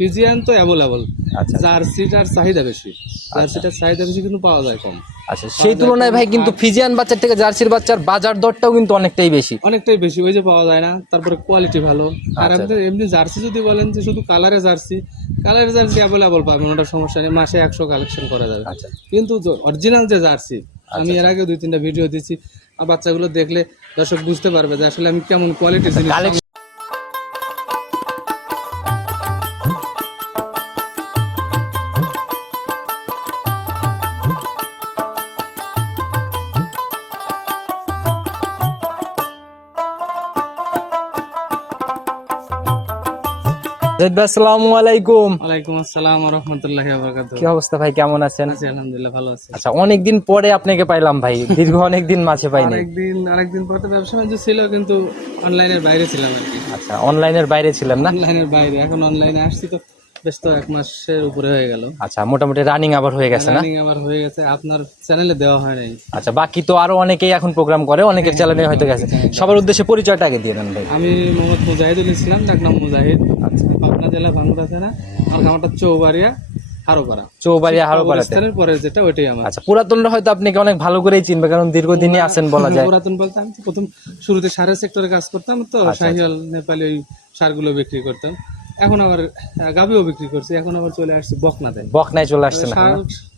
Friesian তো available আচ্ছা। জার্সিটার চাহিদা বেশি। জার্সিটার চাহিদা বেশি কিন্তু পাওয়া যায় কম। আচ্ছা সেই তুলনায় ভাই কিন্তু ফিজিয়ান বাচ্চার থেকে জার্সির বাচ্চার বাজার দরটাও কিন্তু অনেকটাই বেশি। অনেকটাই বেশি ওই যে পাওয়া যায় না তারপরে কোয়ালিটি ভালো। আর আচ্ছা। আমাদের এমনি জার্সি যদি বলেন যে শুধু কালারে জার্সি কালারে জার্সি অ্যাভেলেবল পাবেন ওটা সমস্যা নেই মাসে একশো কালেকশন করা যাবে। আচ্ছা। কিন্তু অরিজিনাল যে জার্সি আমি এর আগে দুই তিনটা ভিডিও দিচ্ছি আর বাচ্চাগুলো দেখলে দর্শক বুঝতে পারবে যে আসলে আমি কেমন কোয়ালিটির আসসালামু আলাইকুম। ওয়ালাইকুম আসসালাম রহমতুল্লাহ বরকাত কি অবস্থা ভাই কেমন আছেন? আছি আলহামদুলিল্লাহ ভালো আছি। আচ্ছা অনেকদিন পরে আপনাকে পাইলাম ভাই দীর্ঘ অনেকদিন মাঝে পাইনি। আরেকদিন পর তো ব্যবসা বাণিজ্য ছিল কিন্তু অনলাইনের বাইরে ছিলাম আর কি। আচ্ছা অনলাইনের বাইরে ছিলাম না? অনলাইনের বাইরে এখন অনলাইনে আসছি তো। বেশ তো এক মাসের উপরে হয়ে গেল। আচ্ছা মোটামুটি রানিং আবার হয়ে গেছে না? রানিং আমার হয়ে গেছে আপনার চ্যানেলে দেওয়া হয় নাই। আচ্ছা বাকি তো আরও অনেকেই এখন প্রোগ্রাম করে অনেকের চ্যানেলে হয়তো গেছে। সবার উদ্দেশ্যে পরিচয়টা আগে দিয়ে দেন ভাই। আমি মোহাম্মদ মুজাহিদুল ইসলাম ডাক নাম মুজাহিদ। আচ্ছা। পাবনা জেলা ভাঙ্গুরা থানা আমার খামারটা চৌবাড়িয়া হারোপাড়া। চৌবাড়িয়া হারোপাড়াতে? পরে যেটা ওইটাই আমার। আচ্ছা পুরাতনরা হয়তো আপনাকে অনেক ভালো করেই চিনবে কারণ দীর্ঘদিনই আছেন বলা যায়। পুরাতন বলতে আমি প্রথম শুরুতে সারের সেক্টরে কাজ করতাম তো আচ্ছা, শাহিয়াল নেপালি ওই সারগুলো বিক্রি করতাম। এখন আবার গাভিও বিক্রি করছি এখন আবার চলে আসছি বকনাতে। বকনায় চলে এখন না?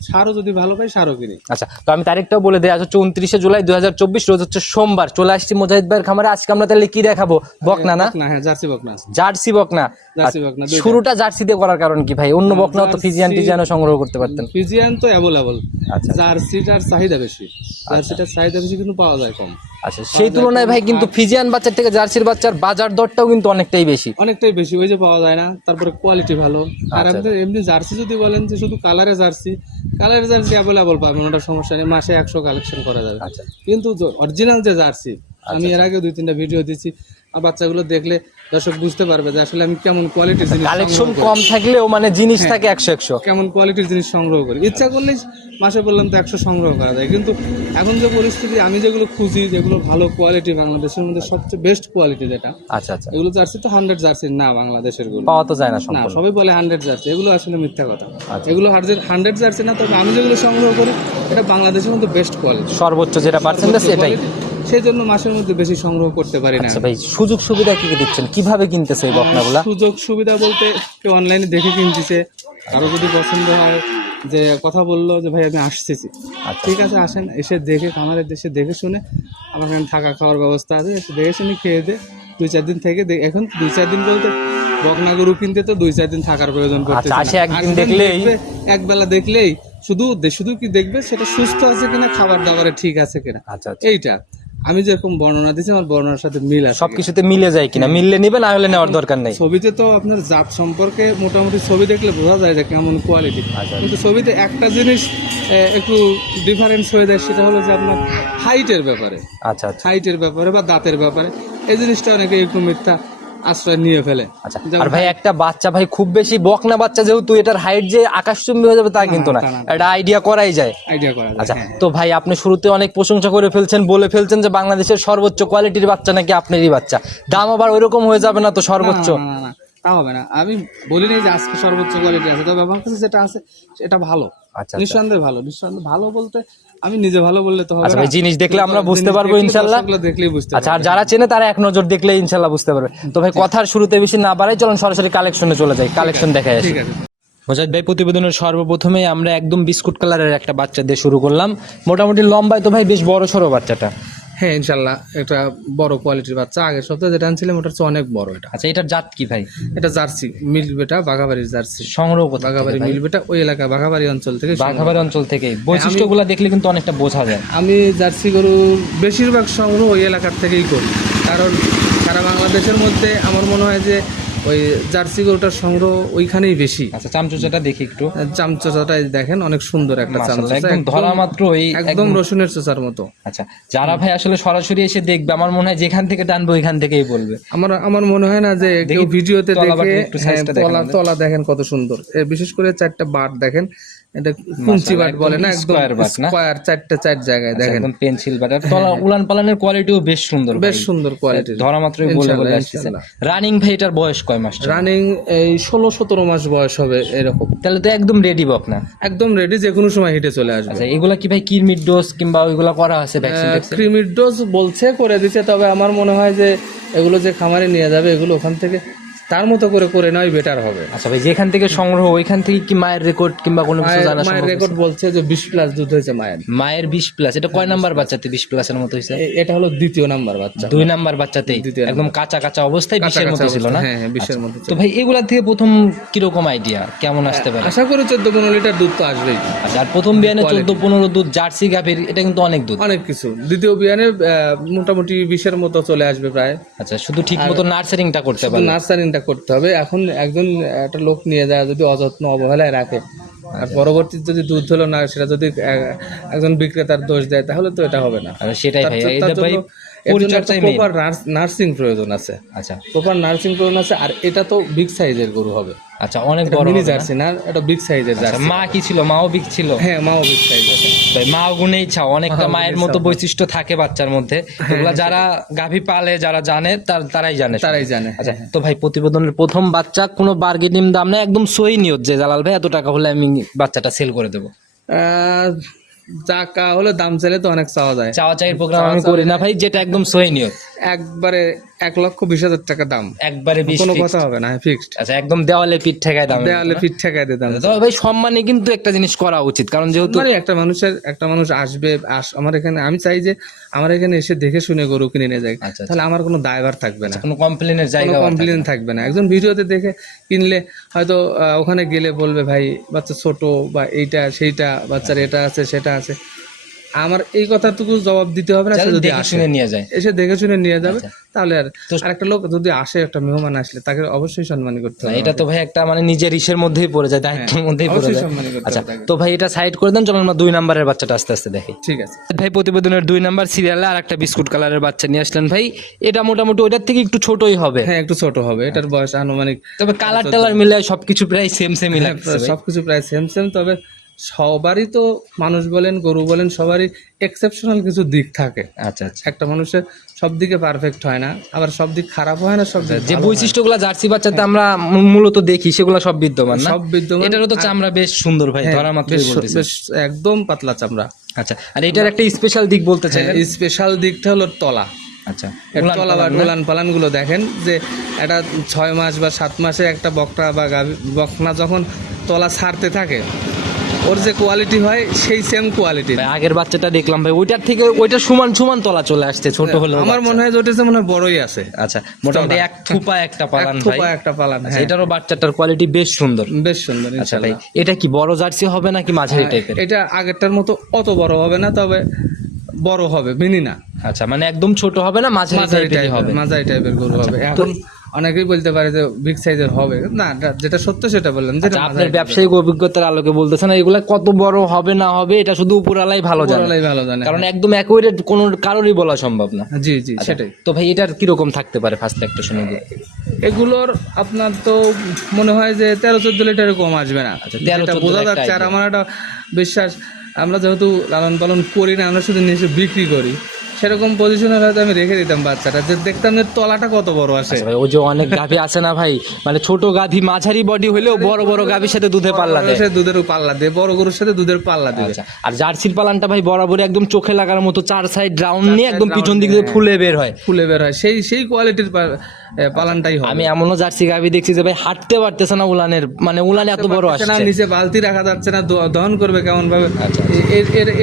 সারও যদি ভালো পাই সারও কিনি। আচ্ছা তো আমি তারিখটাও বলে দিই আজ হচ্ছে উনত্রিশে জুলাই দুই হাজার চব্বিশ রোজ হচ্ছে সোমবার। চলে আসছি মুজাহিদ ভাইয়ের খামারে আজকে আমরা তাহলে কি দেখাবো? বকনা না? না হ্যাঁ জার্সি বকনা। জার্সি বকনা। জার্সি বকনা শুরুটা জার্সি দিয়ে করার কারণ কি ভাই? অন্য বকনাও তো ফিজিয়ান টিজিয়ানও সংগ্রহ করতে পারতেন। ফিজিয়ান তো অ্যাভেলেবল আচ্ছা। জার্সিটার চাহিদা বেশি। জার্সিটার চাহিদা বেশি কিন্তু পাওয়া যায় কম। আচ্ছা সেই তুলনায় ভাই কিন্তু ফিজিয়ান বাচ্চার থেকে জার্সির বাচ্চার বাজার দরটাও কিন্তু অনেকটাই বেশি। অনেকটাই বেশি ওই যে পাওয়া যায় না তারপরে কোয়ালিটি ভালো। আর আচ্ছা। আমাদের এমনি জার্সি যদি বলেন যে শুধু কালারে জার্সি কালারে জার্সি অ্যাভেলেবল পাবেন ওটা সমস্যা নেই মাসে একশো কালেকশন করা যাবে। আচ্ছা। কিন্তু অরিজিনাল যে জার্সি আমি এর আগে দুই তিনটা ভিডিও দিচ্ছি আর বাচ্চাগুলো দেখলে দর্শক বুঝতে পারবে যে আসলে আমি কেমন কোয়ালিটির জিনিস কালেকশন। কম থাকলেও মানে জিনিস হ্যাঁ। থাকে একশো একশো। কেমন কোয়ালিটির জিনিস সংগ্রহ করি। ইচ্ছা করলেই মাসে বললাম তো একশো সংগ্রহ করা যায়। কিন্তু এখন যে পরিস্থিতি আমি যেগুলো খুঁজি যেগুলো ভালো কোয়ালিটি বাংলাদেশের মধ্যে সবচেয়ে বেস্ট কোয়ালিটি যেটা আচ্ছা আচ্ছা। এগুলো জার্সি তো হান্ড্রেড জার্সি না বাংলাদেশেরগুলো। পাওয়া তো যায় না না সবাই বলে হান্ড্রেড জার্সি এগুলো আসলে মিথ্যা কথা। আচ্ছা। এগুলো হান্ড্রেড জার্সি না তবে আমি যেগুলো সংগ্রহ করি এটা বাংলাদেশের মধ্যে বেস্ট কোয়ালিটি সর্বোচ্চ যেটা পার্সেন্টেজ এটাই। সেই জন্য মাসের মধ্যে বেশি সংগ্রহ করতে পারি না আচ্ছা ভাই সুযোগ সুবিধা কি কি দিচ্ছেন? কীভাবে কিনতেছে এই বকনাগুলা? সুযোগ সুবিধা বলতে কেউ অনলাইনে দেখে কিনতেছে। কারও যদি পছন্দ হয় যে কথা বলল যে ভাই আমি আসতেছি আচ্ছা। ঠিক আছে আসেন এসে দেখে খামারের দেশে দেখে শুনে আমার এখানে থাকা খাওয়ার ব্যবস্থা আছে এসে দেখে শুনে খেয়ে দে দুই চার দিন থেকে এখন দুই চার দিন বলতে বকনা গরু কিনতে তো দুই চার দিন থাকার প্রয়োজন আচ্ছা, আসে পড়তেছে একদিন দেখলেই- এক বেলা দেখলেই শুধু শুধু কি দেখবে সেটা সুস্থ আছে কিনা খাবার দাবারে ঠিক আছে কিনা। আচ্ছা আচ্ছা। এইটা। আমি যেরকম বর্ণনা দিচ্ছি আমার বর্ণনার সাথে মিল আছে। সবকিছুতে মিলে যায় কিনা? মিললে নিবে না হলে নেওয়ার দরকার নেই। ছবিতে তো আপনার জাত সম্পর্কে মোটামুটি ছবি দেখলে বোঝা যায় যে কেমন কোয়ালিটি আচ্ছা। কিন্তু ছবিতে একটা জিনিস একটু ডিফারেন্স হয়ে যায় সেটা হলো যে আপনার হাইটের ব্যাপারে। আচ্ছা আচ্ছা। হাইটের ব্যাপারে বা দাঁতের ব্যাপারে। এই জিনিসটা অনেকে একটু মিথ্যা। আশ্রয় নিয়ে ফেলে। আচ্ছা আর ভাই একটা বাচ্চা ভাই খুব বেশি বকনা বাচ্চা যেহেতু এটার হাইট যে আকাশচুম্বী হয়ে যাবে তা কিন্তু না। এটা আইডিয়া করাই যায়। আইডিয়া করা আচ্ছা হ্যাঁ। তো ভাই আপনি শুরুতে অনেক প্রশংসা করে ফেলছেন বলে ফেলছেন যে বাংলাদেশের সর্বোচ্চ কোয়ালিটির বাচ্চা নাকি আপনারই বাচ্চা। দাম আবার ওইরকম হয়ে যাবে না তো সর্বোচ্চ? না, না, তা হবে না। আমি বলি নাই যে আজকে সর্বোচ্চ কোয়ালিটি আছে তবে আমার কাছে যেটা আছে সেটা ভালো। আচ্ছা। নিঃসন্দেহে ভালো নিঃসন্দেহে ভালো বলতে আমি নিজে ভালো বললে তো হবে আচ্ছা ভাই, জিনিস দেখলে আমরা বুঝতে পারব ইনশাআল্লাহ। দেখলেই বুঝতে আচ্ছা আর যারা চেনে তারা এক নজর দেখলে ইনশাল্লাহ বুঝতে পারবে। তো ভাই কথার শুরুতে বেশি না বাড়াই চলুন সরাসরি কালেকশনে চলে যাই। কালেকশন দেখাই আসি। ঠিক আছে। মোজাদ ভাই প্রতিবেদনের সর্বপ্রথমে আমরা একদম বিস্কুট কালারের একটা বাচ্চা দিয়ে শুরু করলাম। মোটামুটি লম্বায় তো ভাই বেশ বড় সড়ো বাচ্চাটা। হ্যাঁ ইনশাল্লাহ একটা বড় কোয়ালিটির বাচ্চা। আগের সপ্তাহে যেটা আনছিলাম ওটা হচ্ছে অনেক বড় এটা। আচ্ছা এটার জাত কি ভাই? এটা জার্সি মিলবেটা বাঘাবাড়ির জার্সি। সংগ্রহ করতে বাঘাবাড়ি মিলবেটা ওই এলাকা বাঘাবাড়ি অঞ্চল থেকে বাঘাবাড়ি অঞ্চল থেকে। বৈশিষ্ট্যগুলো দেখলে কিন্তু অনেকটা বোঝা যায়। আমি জার্সি গরু বেশিরভাগ সংগ্রহ ওই এলাকার থেকেই করি। কারণ সারা বাংলাদেশের মধ্যে আমার মনে হয় যে ওই জার্সি গরুটার সংগ্রহ ওইখানেই বেশি। আচ্ছা চামচুচাটা দেখি একটু। চামচোচাটাই দেখেন অনেক সুন্দর একটা চামচোচা একদম ধরা মাত্র ওই একদম রসুনের চোচার মতো। আচ্ছা যারা ভাই আসলে সরাসরি এসে দেখবে আমার মনে হয় যেখান থেকে টানবে ওইখান থেকেই বলবে। আমার আমার মনে হয় না যে কেউ ভিডিওতে দেখে হ্যাঁ, তলা তলা দেখেন কত সুন্দর। বিশেষ করে চারটা বার দেখেন এটা কুঞ্চি বাট একদম বলে না একদম square বাট না? স্কোয়ার চারটে চার জায়গায় দেখেন। একদম পেন্সিল বাটার তলা উলান পালানের কোয়ালিটিও বেশ সুন্দর বেশ সুন্দর কোয়ালিটির ধরা মাত্রই বলে বলে ইনশাআল্লাহ, রানিং ভাই এটার বয়স কয় মাস? রানিং এই ষোলো সতেরো মাস বয়স হবে এরকম। তাহলে তো একদম রেডি বক না? একদম রেডি যে কোনো সময় হিটে চলে আসবে। আচ্ছা এগুলা কি ভাই কিরমির ডোজ কিংবা ওইগুলা করা আছে ভ্যাকসিন ক্রিমির ডোজ বলছে করে দিছে তবে আমার মনে হয় যে এগুলো যে খামারে নিয়ে যাবে এগুলো ওখান থেকে তার মতো করে করে নেওয়াই বেটার হবে। আচ্ছা ভাই যেখান থেকে সংগ্রহ ওইখান থেকে কি মায়ের রেকর্ড কিংবা কোনো কিছু জানা মায়ের রেকর্ড বলছে যে বিশ প্লাস দুধ হয়েছে মায়ের। মায়ের বিশ প্লাস এটা কয় নাম্বার বাচ্চাতে বিশ প্লাসের মতো হয়েছে? এ- এটা হলো দ্বিতীয় নাম্বার বাচ্চা। দুই নাম্বার বাচ্চাতেই? একদম কাঁচা কাঁচা অবস্থায় বিশের মতো ছিল না? হ্যাঁ হ্যাঁ বিশের মধ্যে তো ভাই এগুলা থেকে প্রথম কীরকম আইডিয়া কেমন আসতে পারে? আশা করি চোদ্দ পনেরো লিটার দুধ তো আসবেই। আচ্ছা আর প্রথম বিয়ানে চোদ্দ পনেরো দুধ জার্সি গাভীর এটা কিন্তু অনেক দুধ। অনেক কিছু। দ্বিতীয় বিয়ানে মোটামুটি বিশের মতো চলে আসবে প্রায়। আচ্ছা শুধু ঠিক মতো নার্সারিংটা করতে পারবে নার্সারিংটা করতে হবে। এখন একজন একটা লোক নিয়ে যায় যদি অযত্ন অবহেলায় রাখে আর পরবর্তীতে যদি দুধ হলো না সেটা যদি এক- একজন বিক্রেতার দোষ দেয় তাহলে তো এটা হবে না। আচ্ছা সেটাই ভাই। প্রপার নার্সিং প্রয়োজন আছে। আচ্ছা। প্রপার নার্সিং প্রয়োজন আছে আর এটা তো বিগ সাইজের গরু হবে। আচ্ছা অনেক বড় মিনি জার্সি না? এটা বিগ সাইজের জার্সি মা কি ছিল? মাও বিগ ছিল? হ্যাঁ মাও বিগ সাইজ আছে। ভাই মা গুণেই ছাও অনেকটা মায়ের মতো বৈশিষ্ট্য থাকে বাচ্চার মধ্যে। এগুলা যারা গাভী পালে যারা জানে তার- তারাই জানে তারাই জানে আচ্ছা তো ভাই প্রতিবেদনের প্রথম বাচ্চা কোনো বার্গেনিং দাম না একদম সই নিয়ত যে জালাল ভাই এত টাকা হলে আমি বাচ্চাটা সেল করে দেবো। টাকা হলে দাম চাইলে তো অনেক চাওয়া যায়। চাওয়া চাই প্রোগ্রাম আমি করি না ভাই যেটা একদম নিয়ত। একবারে এক লক্ষ বিশ হাজার টাকা দাম। একবারে বিশ কোনো কথা হবে না ফিক্সড আচ্ছা একদম দেওয়ালে পিঠ ঠেকায় দাম। দেয়ালে ফিট ঠেকাই দিতাম। তবে ভাই সম্মানে কিন্তু একটা জিনিস করা উচিত কারণ যেহেতু মানে একটা মানুষের একটা মানুষ আসবে আস আমার এখানে আমি চাই যে আমার এখানে এসে দেখে শুনে গরু কিনে নিয়ে যায় আচ্ছা, তাহলে আমার কোনো দায়ভার থাকবে না। কোনো কমপ্লেনের কোনো জায়গা কমপ্লেন থাকবে না। একজন ভিডিওতে দেখে কিনলে হয়তো ওখানে গেলে বলবে, ভাই, বাচ্চা ছোট বা এইটা, সেইটা, বাচ্চার এটা আছে, সেটা আছে। আমার এই কথাটুকু জবাব দিতে হবে না যদি আসে। শুনে নিয়ে যায়। এসে দেখে শুনে নিয়ে যাবে আচ্ছা। তাহলে আর আর একটা লোক যদি আসে একটা মেহমান আসলে তাকে অবশ্যই সম্মান করতে হবে এটা তো ভাই একটা মানে নিজের ইসের মধ্যেই পড়ে যায় দায়িত্বের মধ্যেই পড়ে যায়। আচ্ছা তো ভাই এটা সাইড করে দেন চলো আমরা দুই নাম্বারের বাচ্চাটা আস্তে আস্তে দেখি। ঠিক আছে। ভাই প্রতিবেদনের দুই নাম্বার সিরিয়ালে আর একটা বিস্কুট কালারের বাচ্চা নিয়ে আসলেন ভাই। এটা মোটামুটি ওইটার থেকে একটু ছোটই হবে। হ্যাঁ একটু ছোট হবে এটার বয়স আনুমানিক তবে কালার টালার মিলে সবকিছু প্রায় সেম সেমই হ্যাঁ, লাগছে সবকিছু প্রায় সেম সেম তবে সবারই তো মানুষ বলেন গরু বলেন সবারই এক্সেপশনাল কিছু দিক থাকে। আচ্ছা আচ্ছা। একটা মানুষের সব দিকে পারফেক্ট হয় না আবার সব দিক খারাপ হয় না সব যে বৈশিষ্ট্যগুলো জার্সি বাচ্চাতে আমরা মূলত দেখি সেগুলো সব বিদ্যমান সব বিদ্যমান। এটারও তো চামড়া বেশ সুন্দর ভাই হ্যাঁ, ধরা বেশ একদম পাতলা চামড়া। আচ্ছা আর এটার একটা স্পেশাল দিক বলতে চাই স্পেশাল দিকটা হলো তলা। আচ্ছা তলা বা গোলান দেখেন যে এটা ছয় মাস বা সাত মাসে একটা বকটা বা গাভী বকনা যখন তলা ছাড়তে থাকে ওর যে কোয়ালিটি হয় সেই সেম কোয়ালিটি আগের বাচ্চাটা দেখলাম ভাই ওইটার থেকে ওইটা সমান সমান তলা চলে আসছে ছোট হলেও আমার মনে হয় যে ওটা মনে হয় বড়ই আছে। আচ্ছা মোটামুটি এক থুপা একটা পালান ভাই। থোপা একটা পালান আচ্ছা, হ্যাঁ। এটারও বাচ্চাটার কোয়ালিটি বেশ সুন্দর। বেশ সুন্দর আচ্ছা ভাই এটা কি বড় জার্সি হবে নাকি মাঝারি টাইপের এটা আগেরটার মতো অত বড় হবে না তবে বড় হবে মিনি না। আচ্ছা মানে একদম ছোট হবে না মাঝারি টাইপেরই হবে? মাঝারি টাইপের গরু হবে। এখন অনেকেই বলতে পারে যে বিগ সাইজের হবে। না যেটা সত্য সেটা বললাম। যেটা আচ্ছা, আপনার ব্যবসায়িক অভিজ্ঞতার আলোকে বলতেছেন এগুলা কত বড় হবে না হবে এটা শুধু উপরালাই ভালো জানে। বড়লাই ভালো জানে কারণ একদম অ্যাকুরেট কোন কারোরই বলা সম্ভব না। জি জি সেটাই। তো ভাই এটার কীরকম থাকতে পারে ফার্স্ট একটা শুনে দিই এগুলোর আপনার তো মনে হয় যে তেরো চোদ্দ লিটার কম আসবে না। আচ্ছা, 13 যেটা 14 বোঝা যাচ্ছে আর আমার একটা বিশ্বাস আমরা যেহেতু লালন পালন করি না আমরা শুধু নিজে বিক্রি করি। সেরকম পজিশনে হয়তো আমি রেখে দিতাম বাচ্চাটা। যে দেখতাম যে তলাটা কত বড় আসে। আচ্ছা ভাই ও যে অনেক গাভী আছে না ভাই? মানে ছোট গাভী মাঝারি বডি হলেও বড় বড় গাভীর সাথে দুধে পাল্লা দেয়। সে দুধের পাল্লা দেয় বড় গরুর সাথে দুধের পাল্লা দেবে আচ্ছা আর জার্সির পালানটা ভাই বরাবর একদম চোখে লাগার মতো চার সাইড রাউন্ড নিয়ে একদম পিছন দিক দিয়ে ফুলে বের হয়। ফুলে বের হয়। সেই সেই কোয়ালিটির পালানটাই হয় আমি এমনও জার্সি গাভী দেখছি যে ভাই হাঁটতে পারতেছে না উলানের মানে উলান এত বড় পারছে না, নিচে বালতি রাখা যাচ্ছে না দহন করবে কেমন ভাবে আচ্ছা,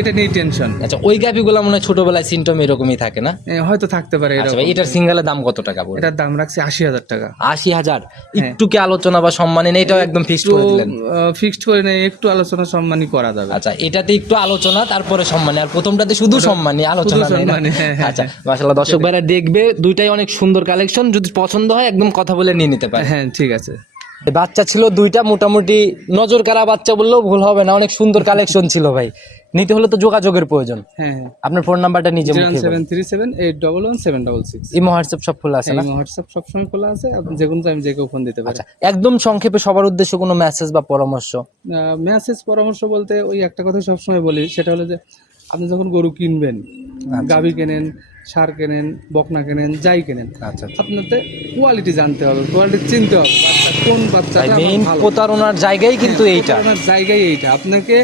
এটা নিয়ে টেনশন আচ্ছা ওই গাভীগুলো মনে হয় ছোটবেলায় সিমটম এরকমই থাকে না? হয়তো থাকতে পারে আচ্ছা এটার সিঙ্গেলের দাম কত টাকা পড়বে এটার দাম রাখছি আশি হাজার টাকা। আশি হাজার? হ্যাঁ। একটু কি আলোচনা বা সম্মানে নেই? এটাও একদম ফিক্সড করে দিলেন। ফিক্সড করে নেই একটু আলোচনা সম্মানই করা যাবে। আচ্ছা এটাতে একটু আলোচনা তারপরে সম্মানী আর প্রথমটাতে শুধু সম্মানী আলোচনা হ্যাঁ, হ্যাঁ, আচ্ছা মাশাআল্লাহ দর্শক ভাইরা দেখবে দুইটাই অনেক সুন্দর কালেকশন যদি পছন্দ হয় একদম কথা বলে নিয়ে নিতে পারে। হ্যাঁ ঠিক আছে। বাচ্চা ছিল দুইটা মোটামুটি নজর কারা বাচ্চা বললেও ভুল হবে না। অনেক সুন্দর কালেকশন ছিল ভাই। নিতে হলে তো যোগাযোগের প্রয়োজন। হ্যাঁ হ্যাঁ। আপনার ফোন নাম্বারটা নিজে মুখে। Seven three seven eight double one seven double six. Imo WhatsApp সব খোলা আছে না? হোয়াটসঅ্যাপ সবসময় খোলা আছে আপনি যে কোনো টাইম যে কেউ ফোন দিতে পারে। আচ্ছা একদম সংক্ষেপে সবার উদ্দেশ্যে কোনো মেসেজ বা পরামর্শ? মেসেজ পরামর্শ বলতে ওই একটা কথা সবসময় বলি সেটা হলো যে আপনি যখন গরু কিনবেন আচ্ছা। গাভী কেনেন সার কেনেন বকনা কেনেন যাই কেনেন আচ্ছা আচ্ছা। আপনাকে কোয়ালিটি জানতে হবে কোয়ালিটি চিনতে হবে কোন বাচ্চা মেইন প্রতারণার জায়গায় কিন্তু হ্যাঁ, এইটা। জায়গায় এইটা। আপনাকে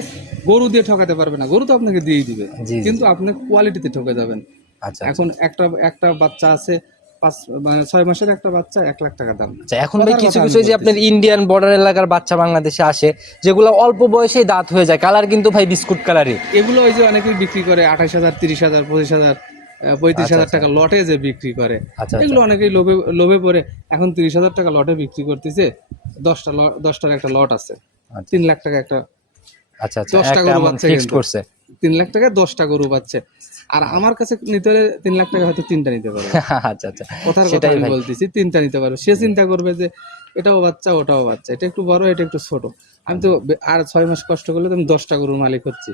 গরু দিয়ে ঠকাতে পারবে না। গরু তো আপনাকে দিয়েই দিবে। কিন্তু আপনি কোয়ালিটিতে ঠকে যাবেন। আচ্ছা এখন একটা একটা বাচ্চা আছে পাঁচ মানে ছয় মাসের একটা বাচ্চা এক লাখ টাকা দাম। আচ্ছা এখন ভাই কিছু কিছু যে আপনার ইন্ডিয়ান বর্ডার এলাকার বাচ্চা বাংলাদেশে আসে যেগুলো অল্প বয়সেই দাঁত হয়ে যায় কালার কিন্তু ভাই বিস্কুট কালারই এগুলো ওই যে অনেকেই বিক্রি করে আঠাশ হাজার তিরিশ হাজার পঁচিশ হাজার পঁয়ত্রিশ হাজার টাকা লটে যে বিক্রি করে। আচ্ছা এগুলো অনেকেই লোভে লোভে পড়ে। এখন তিরিশ হাজার টাকা লটে বিক্রি করতেছে দশটা দশটার একটা লট আছে। আচ্ছা। তিন লাখ টাকা একটা আচ্ছা আচ্ছা দশটা গরু বাচ্চা করছে। তিন লাখ টাকায় দশটা গরু পাচ্ছে আর আমার কাছে নিতে হলে তিন লাখ টাকা হয়তো তিনটা নিতে পারবে। আচ্ছা আচ্ছা কথার কথা আমি বলতেছি তিনটা নিতে পারবে। সে চিন্তা করবে যে এটাও বাচ্চা ওটাও বাচ্চা এটা একটু বড় এটা একটু ছোট। আমি তো আর ছয় মাস কষ্ট করলে তো আমি দশটা গরুর মালিক হচ্ছি।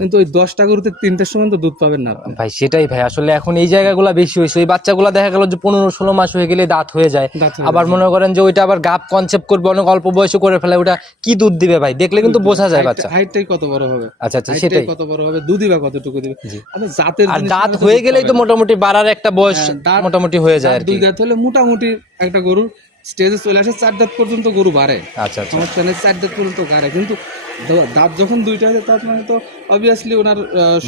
কিন্তু ওই দশটা গরুতে তিনটের সময় তো দুধ পাবেন না ভাই সেটাই ভাই আসলে এখন এই জায়গাগুলো বেশি হয়েছে। ওই বাচ্চাগুলো দেখা গেল যে পনেরো ষোলো মাস হয়ে গেলে দাঁত হয়ে যায়। আবার মনে করেন যে ওইটা আবার গাপ কনসেপ্ট করবে অনেক অল্প বয়সে করে ফেলে ওটা কি দুধ দিবে ভাই? দেখলে কিন্তু বোঝা যায় বাচ্চা। হাইটটাই কত বড় হবে? আচ্ছা আচ্ছা সেটাই। কত বড় হবে? দুধই বা কতটুকু দিবে। আপনি জাতের আর দাঁত হয়ে গেলেই তো মোটামুটি বাড়ার একটা বয়স হ্যাঁ, মোটামুটি হয়ে যায় আর কি। দুই দাঁত হলে মোটামুটি একটা গরুর স্টেজে চলে আসে চার দাঁত পর্যন্ত গরু বাড়ে। আচ্ছা আচ্ছা। সমস্যা নেই চার দাঁত পর্যন্ত গাড়ে। কিন্তু দাঁত যখন দুইটা হয়ে তার মানে তো অবভিয়াসলি ওনার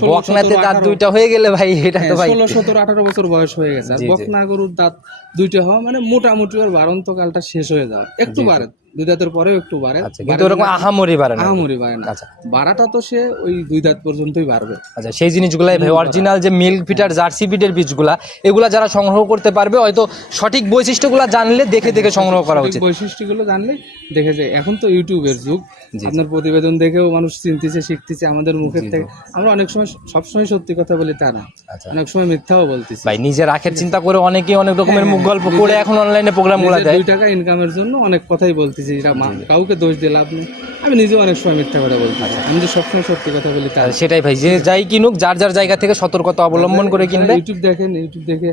বকনাতে দাঁত দুইটা হয়ে গেলে ভাই এটা তো হ্যাঁ, ভাই ষোলো সতেরো আঠারো বছর বয়স হয়ে গেছে। আর। বকনা গরুর দাঁত দুইটা হওয়া মানে মোটামুটি ওর বারন্তকালটা শেষ হয়ে যাওয়া। একটু। বাড়ে। দুই দাঁতের পরেও একটু বাড়ে। আচ্ছা কিন্তু ওরকম আহামরি বাড়ে না আহামরি বাড়ে না। আচ্ছা। বাড়াটা তো সে ওই দুই দাঁত পর্যন্তই বাড়বে। আচ্ছা সেই জিনিসগুলাই ভাই অরিজিনাল যে মিল্ক ফিটার জার্সি বিটের বীজগুলা এগুলা যারা সংগ্রহ করতে পারবে হয়তো সঠিক বৈশিষ্ট্যগুলা জানলে দেখে দেখে সংগ্রহ করা উচিত। বৈশিষ্ট্যগুলো জানলে দেখে যায়। এখন তো ইউটিউবের যুগ। আপনার প্রতিবেদন দেখেও মানুষ চিনতেছে শিখতেছে আমাদের মুখের থেকে। আমরা অনেক সময় সবসময় সত্যি কথা বলি তা না। আচ্ছা। অনেক সময় মিথ্যাও বলতেছি। ভাই নিজের আখের চিন্তা করে অনেকেই অনেক রকমের মুখ গল্প করে এখন অনলাইনে প্রোগ্রামগুলো দেয় দুই টাকা ইনকামের জন্য অনেক কথাই বলতেছি। যেটা মা- কাউকে দোষ দিয়ে লাভ নেই। আমি নিজেও অনেক সময় মিথ্যা কথা বলতেছি আচ্ছা। আমি যে সবসময় সত্যি কথা বলি তা সেটাই ভাই যে যাই কিনুক যার যার জায়গা থেকে সতর্কতা অবলম্বন করে কিনবে। ইউটিউব দেখেন ইউটিউব দেখে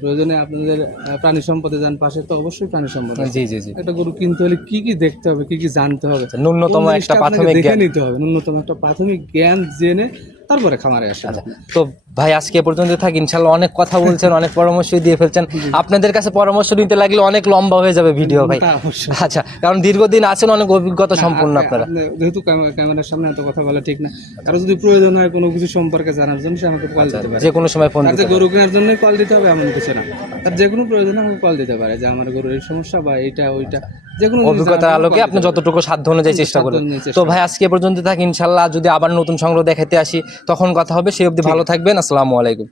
প্রয়োজনে আপনাদের প্রাণী সম্পদে যান পাশে তো অবশ্যই প্রাণী সম্পদ। জি জি জি। একটা গরু কিনতে হলে কি কি দেখতে হবে কি কি জানতে হবে? ন্যূনতম একটা প্রাথমিক জ্ঞান। নিতে হবে। ন্যূনতম একটা প্রাথমিক জ্ঞান জেনে তারপরে খামারে আসা আচ্ছা তো ভাই আজকে পর্যন্ত থাক ইনশাল্লাহ অনেক কথা বলছেন অনেক পরামর্শ দিয়ে ফেলছেন। আপনাদের কাছে পরামর্শ নিতে লাগলে অনেক লম্বা হয়ে যাবে ভিডিও ভাই। আচ্ছা কারণ দীর্ঘদিন আছেন অনেক অভিজ্ঞতা সম্পূর্ণ আপনারা। যেহেতু ক্যামেরার সামনে এত কথা বলা ঠিক না কারও যদি প্রয়োজন হয় কোনো কিছু সম্পর্কে জানার জন্য সে আমাকে কল দিতে পারে। যে কোনো সময় ফোন দিতে গরু কেনার জন্যই কল দিতে হবে এমন কিছু না। তার যে কোনো প্রয়োজনে আমাকে কল দিতে পারে যে আমার গরুর এই সমস্যা বা এইটা ওইটা। যে কোনো জিনিস অভিজ্ঞতার আলোকে আপনি যতটুকু সাধ্য অনুযায়ী চেষ্টা করবেন তো ভাই আজকে এ পর্যন্ত থাক ইনশাল্লাহ যদি আবার নতুন সংগ্রহ দেখাতে আসি তখন কথা হবে সেই অবধি ভালো থাকবেন আসসালামু আলাইকুম।